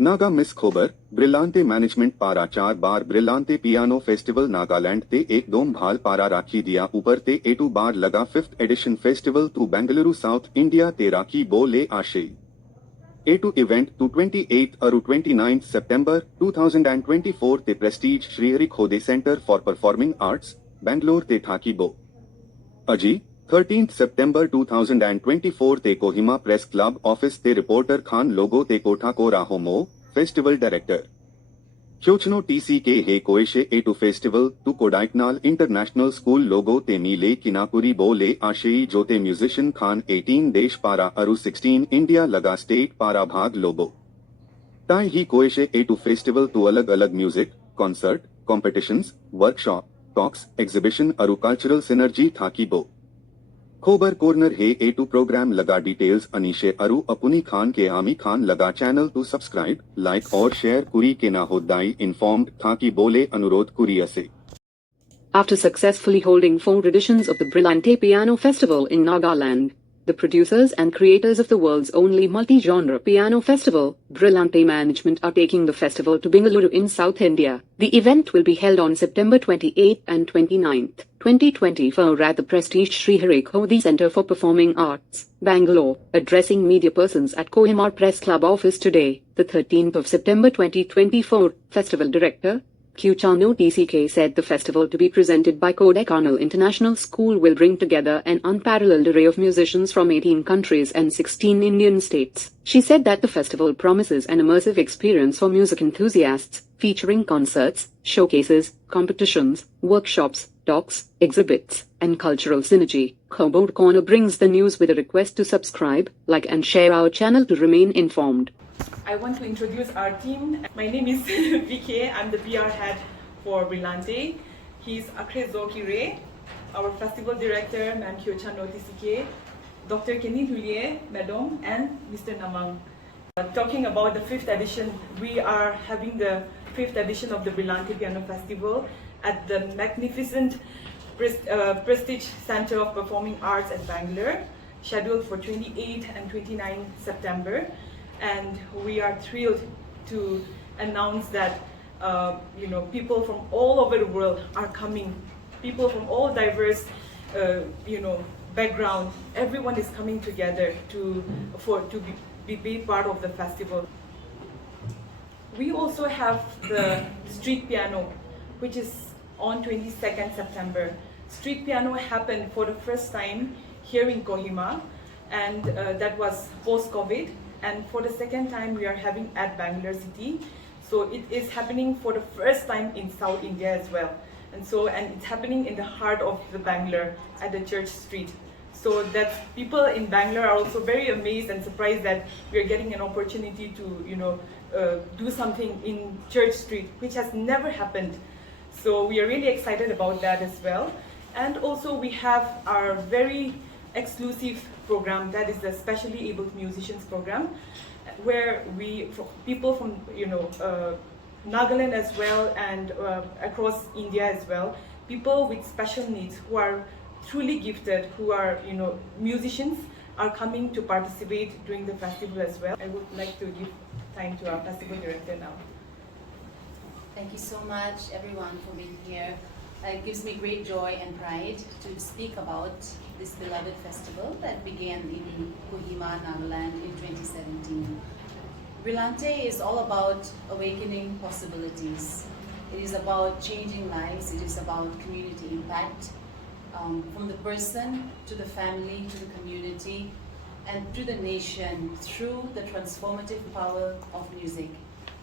Naga miss खोबर ब्रिलांटे management पारा 4 बार ब्रिलांटे piano festival Nagaland ते एक दोम भाल पारा राखी दिया ऊपर ते एटू बार लगा 5th edition festival to Bengaluru south India ते राखी बो ले आशे एटू इवेंट टू 28th अरु 29th September 2024 ते Prestige Srihari Khode centre for performing arts Bangalore ते ठाकी बो अजी 13th September 2024 ते कोहिमा प्रेस क्लब ऑफिस ते रिपोर्टर खान लोगो ते कोठा को राहोमो फेस्टिवल डायरेक्टर क्योचनो टीसी के हे कोएशे एटू festival to Kodaikanal international school लोगो ते मीले किनाकुरी बो ले आशेई जोते म्यूजिशियन खान 18 देश पारा अरु 16 इंडिया लगा स्टेट पारा भाग लोबो ताई ही कोएशे एटू फेस्टिवल टू अलग अलग music concert competitions workshop talks exhibition अरु कल्चरल सिनर्जी थाकी बो खोबर कॉर्नर हे एटू प्रोग्राम लगा डिटेल्स अनीशे अरु अपुनी खान के आमी खान लगा चैनल टू सब्सक्राइब लाइक और शेयर कुरी के ना होदाई इन्फॉर्म्ड था कि बोले अनुरोध कुरी असे After successfully holding 4 editions of the Brillante Piano Festival in Nagaland, the producers and creators of the world's only multi-genre piano festival, Brillante Management are taking the festival to Bangalore in South India. The event will be held on September 28th and 29th, 2024 at the prestige Sri Harikodi Centre for Performing Arts, Bangalore. Addressing media persons at Kohima Press Club office today, the 13th of September 2024, Festival Director Kuchano TCK said the festival to be presented by Kodaikanal International School will bring together an unparalleled array of musicians from 18 countries and 16 Indian states. She said that the festival promises an immersive experience for music enthusiasts, featuring concerts, showcases, competitions, workshops, talks, exhibits, and cultural synergy. Khobod Corner brings the news with a request to subscribe, like and share our channel to remain informed. I want to introduce our team. My name is VK. I'm the PR head for Brillante. He's Akrezo Kire, our festival director, Ma'am Kyochano TCK, Dr. Kenny Hulie, Madam, and Mr. Namang. Talking about the 5th edition, we are having the 5th edition of the Brillante Piano Festival at the magnificent Prestige Center of Performing Arts at Bangalore, scheduled for 28 and 29 September. And we are thrilled to announce that people from all over the world are coming. People from all diverse background. Everyone is coming together to be part of the festival. We also have the street piano, which is on 22nd September. Street piano happened for the first time here in Kohima, and that was post-COVID. And for the second time, we are having at Bangalore city. So it is happening for the first time in South India as well. And it's happening in the heart of the Bangalore at the Church Street. So that people in Bangalore are also very amazed and surprised that we are getting an opportunity to, do something in Church Street, which has never happened. So we are really excited about that as well. And also we have our very exclusive program, that is the specially abled musicians program, where people from Nagaland as well and across India as well, people with special needs who are truly gifted, who are musicians, are coming to participate during the festival as well. I would like to give time to our festival director now. Thank you so much everyone for being here. It gives me great joy and pride to speak about this beloved festival that began in Kohima, Nagaland in 2017. Brillante is all about awakening possibilities. It is about changing lives. It is about community impact, from the person to the family to the community and to the nation through the transformative power of music.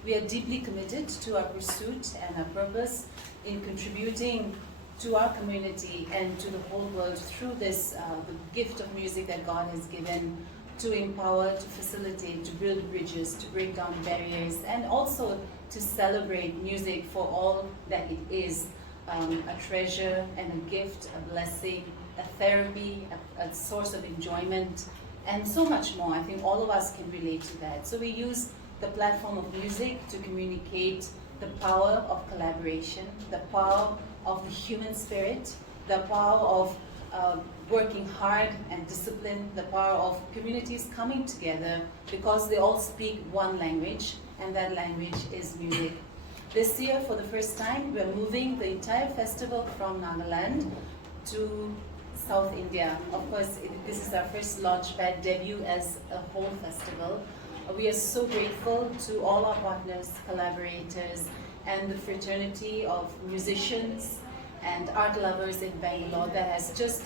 We are deeply committed to our pursuit and our purpose in contributing to our community and to the whole world through this, the gift of music that God has given to empower, to facilitate, to build bridges, to break down barriers, and also to celebrate music for all that it is, a treasure and a gift, a blessing, a therapy, a source of enjoyment, and so much more. I think all of us can relate to that. So we use the platform of music to communicate the power of collaboration, the power of the human spirit, the power of working hard and discipline, the power of communities coming together because they all speak one language and that language is music. This year, for the first time, we're moving the entire festival from Nagaland to South India. Of course, this is our first launchpad debut as a whole festival. We are so grateful to all our partners, collaborators, and the fraternity of musicians and art lovers in Bangalore that has just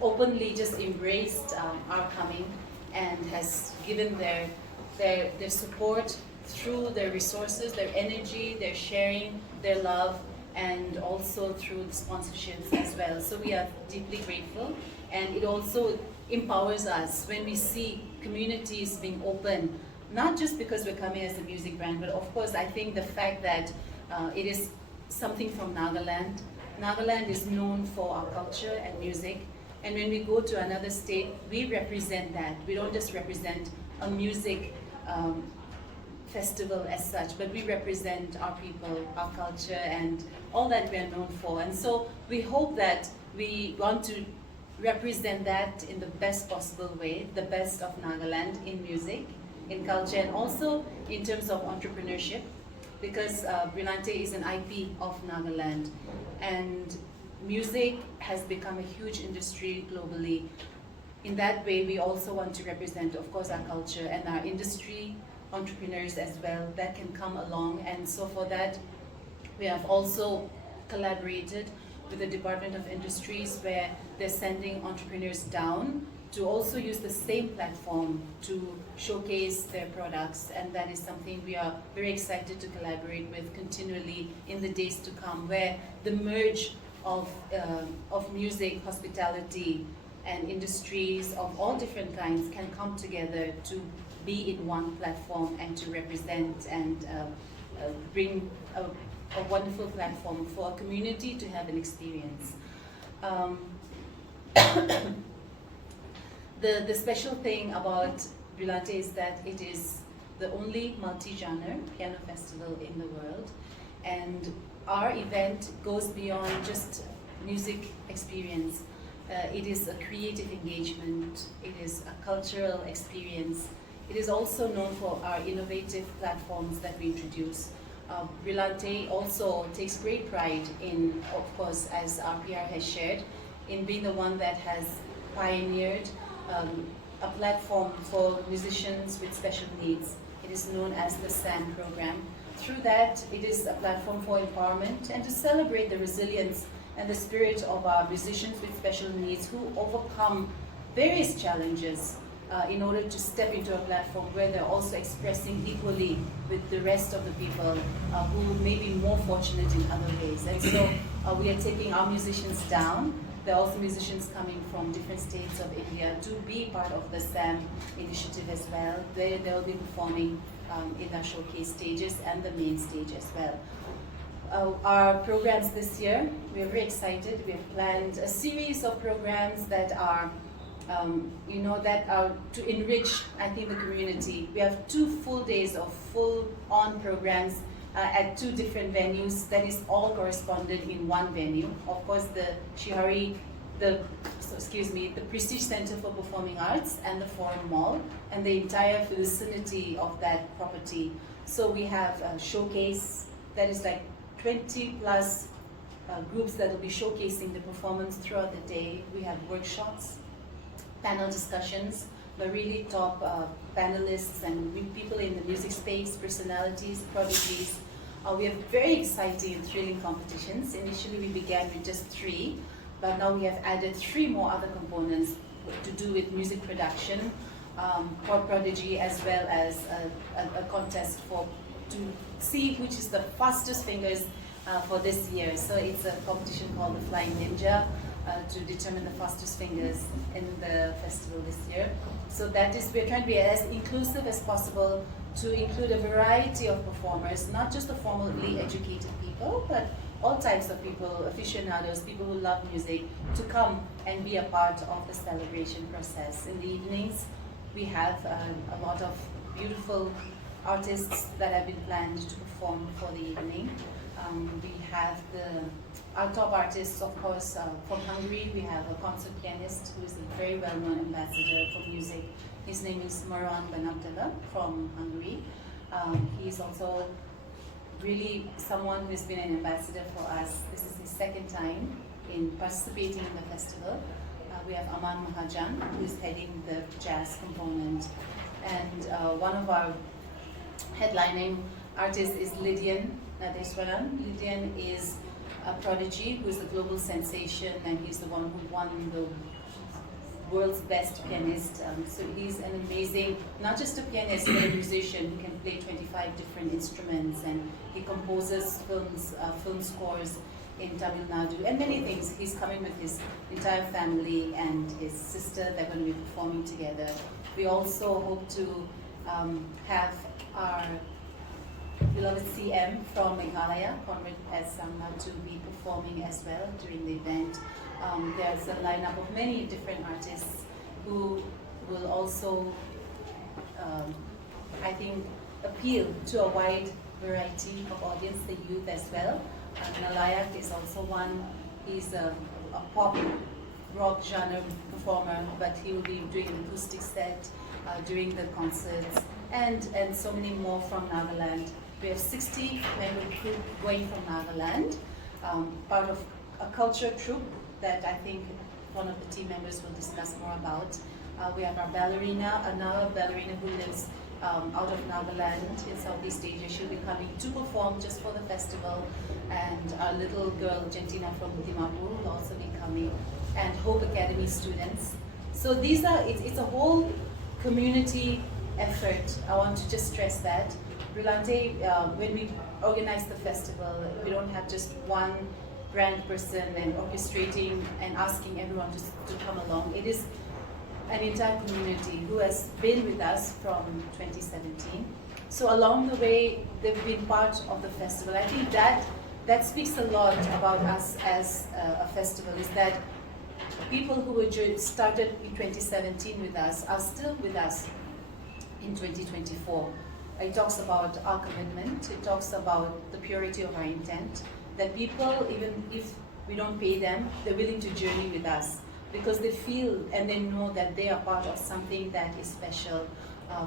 openly just embraced our coming and has given their support through their resources, their energy, their sharing, their love, and also through the sponsorships as well. So we are deeply grateful, and it also empowers us when we see communities being open, not just because we're coming as a music brand, but of course I think the fact that it is something from Nagaland. Nagaland is known for our culture and music, and when we go to another state, we represent that. We don't just represent a music festival as such, but we represent our people, our culture, and all that we are known for. And so we hope that we want to represent that in the best possible way, the best of Nagaland in music, in culture, and also in terms of entrepreneurship, because Brillante is an IP of Nagaland, and music has become a huge industry globally. In that way, we also want to represent, of course, our culture and our industry entrepreneurs as well that can come along. And so for that, we have also collaborated with the Department of Industries, where they're sending entrepreneurs down to also use the same platform to showcase their products, and that is something we are very excited to collaborate with continually in the days to come, where the merge of music, hospitality, and industries of all different kinds can come together to be in one platform and to represent and bring a wonderful platform for a community to have an experience. The special thing about Brillante is that it is the only multi-genre piano festival in the world, and our event goes beyond just music experience. It is a creative engagement, it is a cultural experience. It is also known for our innovative platforms that we introduce. Brillante also takes great pride in, of course, as our PR has shared, in being the one that has pioneered a platform for musicians with special needs. It is known as the SAM program. Through that, it is a platform for empowerment and to celebrate the resilience and the spirit of our musicians with special needs who overcome various challenges in order to step into a platform where they're also expressing equally with the rest of the people who may be more fortunate in other ways. And so we are taking our musicians down. There are also musicians coming from different states of India to be part of the SAM initiative as well. They will be performing in our showcase stages and the main stage as well. Our programs this year, we are very excited. We have planned a series of programs that are that are to enrich, I think, the community. We have 2 full days of full-on programs at 2 different venues that is all corresponded in one venue. Of course, the Shihari, the Prestige Center for Performing Arts and the Forum Mall and the entire vicinity of that property. So we have a showcase that is like 20 plus groups that will be showcasing the performance throughout the day. We have workshops, panel discussions by really top panelists and people in the music space, personalities, prodigies. We have very exciting and thrilling competitions. Initially we began with just 3, but now we have added 3 more other components to do with music production, pop prodigy, as well as a contest to see which is the fastest fingers for this year. So it's a competition called the Flying Ninja, to determine the fastest fingers in the festival this year. So that is, we're trying to be as inclusive as possible to include a variety of performers, not just the formally educated people, but all types of people, aficionados, people who love music, to come and be a part of the celebration process. In the evenings, we have a lot of beautiful artists that have been planned to perform for the evening. We have our top artists, of course, from Hungary. We have a concert pianist who is a very well-known ambassador for music. His name is Maran Banabdala from Hungary. He's also really someone who's been an ambassador for us. This is his second time in participating in the festival. We have Aman Mahajan, who is heading the jazz component, and one of our headlining artists is Lydian Nadeshwaran. Lydian is a prodigy who is a global sensation, and he's the one who won the world's best pianist. So he's an amazing, not just a pianist, but a musician who can play 25 different instruments, and he composes film scores in Tamil Nadu and many things. He's coming with his entire family and his sister. They're going to be performing together. We also hope to have our beloved CM from Meghalaya, Conrad S. Sangma, to be performing as well during the event. There's a lineup of many different artists who will also, I think, appeal to a wide variety of audience, the youth as well. Nalayak is also one. He's a pop rock genre performer, but he will be doing an acoustic set during the concerts, and so many more from Nagaland. We have 60-member group going from Nagaland, part of a culture troupe that I think one of the team members will discuss more about. We have our ballerina, another ballerina who lives out of Nagaland in Southeast Asia. She'll be coming to perform just for the festival, and our little girl Gentina from Dimapur will also be coming, and Hope Academy students. So these are, it's a whole community effort. I want to just stress that. Brillante, when we organize the festival, we don't have just one brand person and orchestrating and asking everyone to come along. It is an entire community who has been with us from 2017. So along the way, they've been part of the festival. I think that speaks a lot about us as a festival, is that people who were started in 2017 with us are still with us in 2024. It talks about our commitment, it talks about the purity of our intent, that people, even if we don't pay them, they're willing to journey with us because they feel and they know that they are part of something that is special.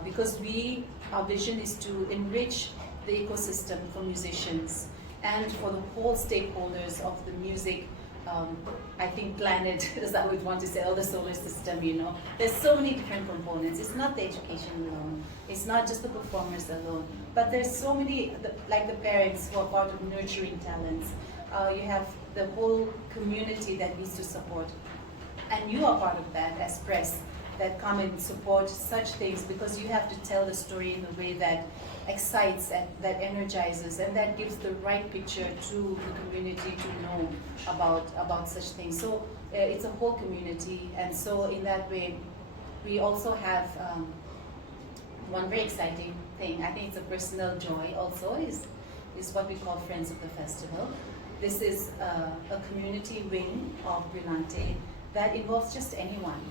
Because our vision is to enrich the ecosystem for musicians and for the whole stakeholders of the music, I think planet, as I would want to say, or the solar system, you know. There's so many different components. It's not the education alone. It's not just the performers alone. But there's so many, like the parents who are part of nurturing talents. You have the whole community that needs to support. And you are part of that as press, that come and support such things, because you have to tell the story in a way that excites, that energizes, and that gives the right picture to the community to know about such things. So it's a whole community, and so in that way, we also have one very exciting thing. I think it's a personal joy also, is what we call Friends of the Festival. This is a community wing of Brillante that involves just anyone.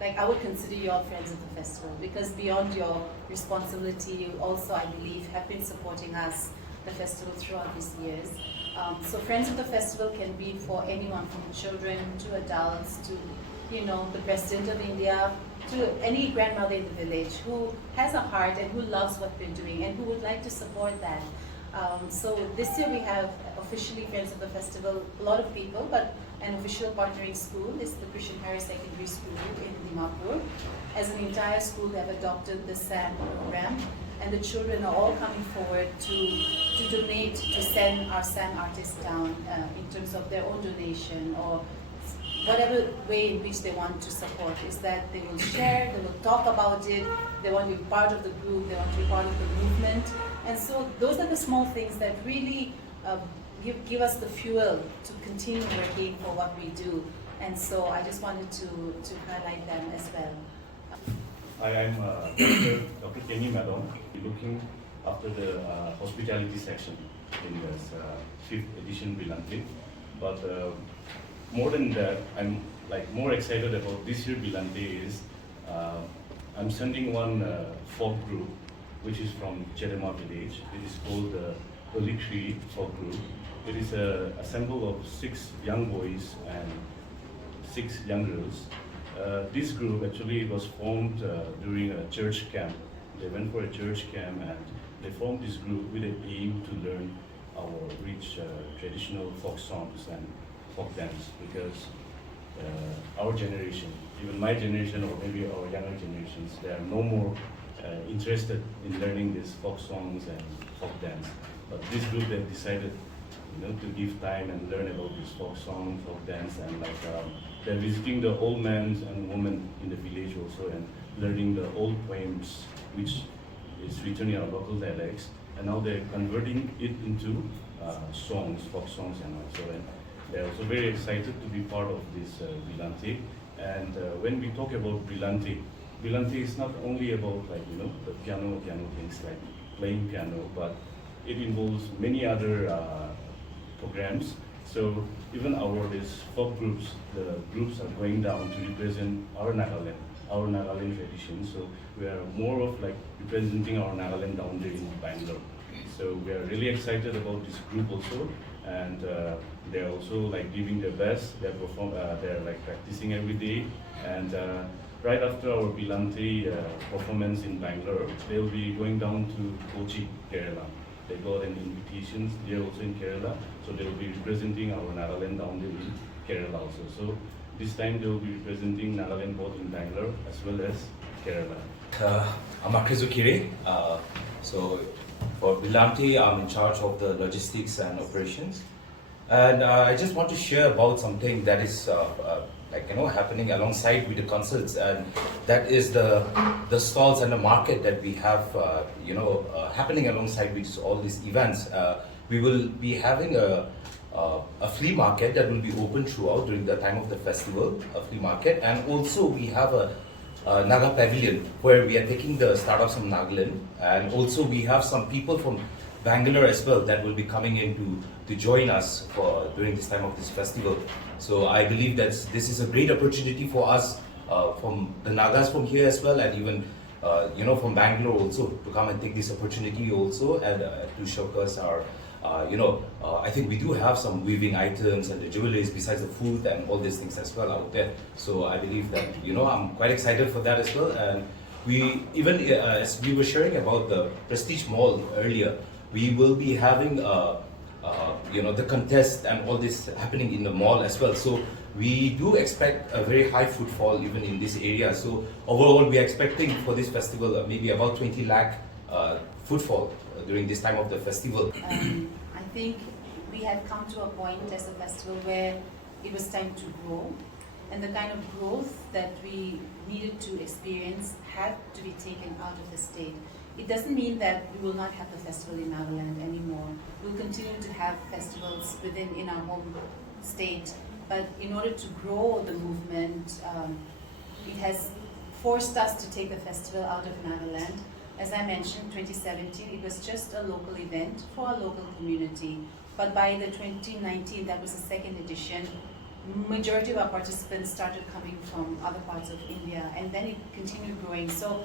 Like, I would consider you all friends of the festival, because beyond your responsibility, you also, I believe, have been supporting us, the festival, throughout these years. So Friends of the Festival can be for anyone, from children to adults to, you know, the President of India, to any grandmother in the village who has a heart and who loves what we're doing and who would like to support that. So this year we have officially Friends of the Festival, a lot of people, but an official partnering school is the Christian Harris Secondary School in Dimapur. As an entire school, they have adopted the SAM program, and the children are all coming forward to donate, to send our SAM artists down in terms of their own donation or whatever way in which they want to support. Is that they will share, they will talk about it, they want to be part of the group, they want to be part of the movement. And so those are the small things that really give us the fuel to continue working for what we do. And so I just wanted to highlight them as well. I am Dr. Kenny Madam, looking after the hospitality section in this 5th edition Brillante. But more than that, I'm more excited about this year Brillante is I'm sending one folk group, which is from Chedema village. It is called the Early Tree Folk Group. It is a assemble of 6 young boys and 6 young girls. This group actually was formed during a church camp. They went for a church camp, and they formed this group with an aim to learn our rich traditional folk songs and folk dance, because our generation, even my generation or maybe our younger generations, they are no more interested in learning these folk songs and folk dance. But this group, they've decided, to give time and learn about this folk song, folk dance, and they're visiting the old men and women in the village also, and learning the old poems, which is written in our local dialects, and now they're converting it into songs, folk songs, and also. And they're also very excited to be part of this Brillante. And when we talk about Brillante, Brillante is not only about the piano things like playing piano, but it involves many other programs. So even these folk groups, the groups are going down to represent our Nagaland tradition. So we are more of representing our Nagaland down there in Bangalore. So we are really excited about this group also, and they're also giving their best. They're practicing every day, and right after our Brillante performance in Bangalore, they'll be going down to Kochi, Kerala. They got an invitation. They're also in Kerala, so they'll be representing our Nagaland down there in Kerala also. So this time they'll be representing Nagaland both in Bangalore as well as Kerala. I'm Akrizukire. So for Brillante, I'm in charge of the logistics and operations. And I just want to share about something that is happening alongside with the concerts, and that is the stalls and the market that we have happening alongside with all these events. We will be having a flea market that will be open throughout during the time of the festival, a flea market, and also we have a Naga Pavilion where we are taking the startups from Nagaland, and also we have some people from Bangalore as well that will be coming in to join us during this time of this festival. So I believe that this is a great opportunity for us from the Nagas from here as well, and even from Bangalore also, to come and take this opportunity also, and to showcase our I think we do have some weaving items and the jewelries besides the food and all these things as well out there. So I believe that I'm quite excited for that as well. And we even as we were sharing about the Prestige Mall earlier, we will be having the contest and all this happening in the mall as well. So we do expect a very high footfall even in this area. So overall, we are expecting for this festival maybe about 20 lakh footfall during this time of the festival. I think we had come to a point as a festival where it was time to grow, and the kind of growth that we needed to experience had to be taken out of the state. It doesn't mean that we will not have the festival in Nagaland anymore. We'll continue to have festivals in our home state, but in order to grow the movement, it has forced us to take the festival out of Nagaland. As I mentioned, 2017, it was just a local event for a local community. But by the 2019, that was the second edition, majority of our participants started coming from other parts of India, and then it continued growing. So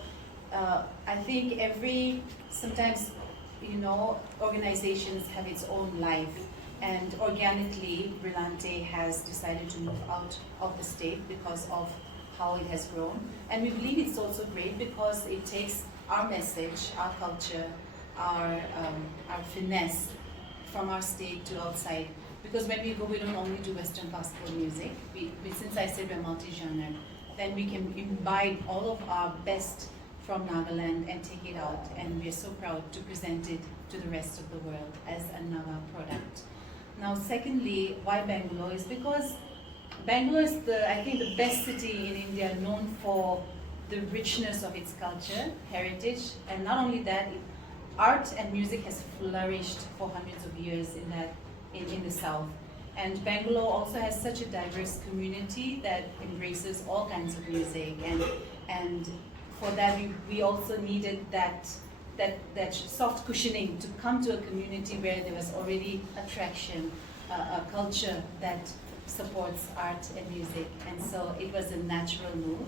I think sometimes organizations have its own life, and organically Brillante has decided to move out of the state because of how it has grown. And we believe it's also great because it takes our message, our culture, our finesse from our state to outside. Because when we go, we don't only do Western classical music. Since I said we're multi-genre, then we can imbibe all of our best from Nagaland and take it out. And we're so proud to present it to the rest of the world as a Naga product. Now, secondly, why Bangalore? Is because Bangalore is I think the best city in India known for the richness of its culture, heritage, and not only that, art and music has flourished for hundreds of years in the south. And Bangalore also has such a diverse community that embraces all kinds of music, and for that we also needed that soft cushioning to come to a community where there was already attraction, a culture that supports art and music, and so it was a natural move.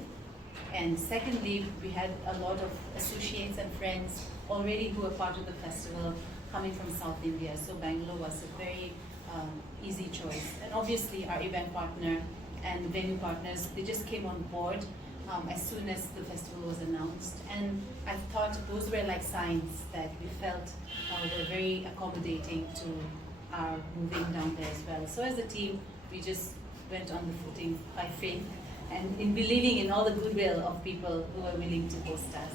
And secondly, we had a lot of associates and friends already who were part of the festival coming from South India, so Bangalore was a very easy choice. And obviously our event partner and venue partners, they just came on board as soon as the festival was announced. And I thought those were like signs that we felt were very accommodating to our moving down there as well. So as a team, we just went on the footing by faith and in believing in all the goodwill of people who were willing to host us.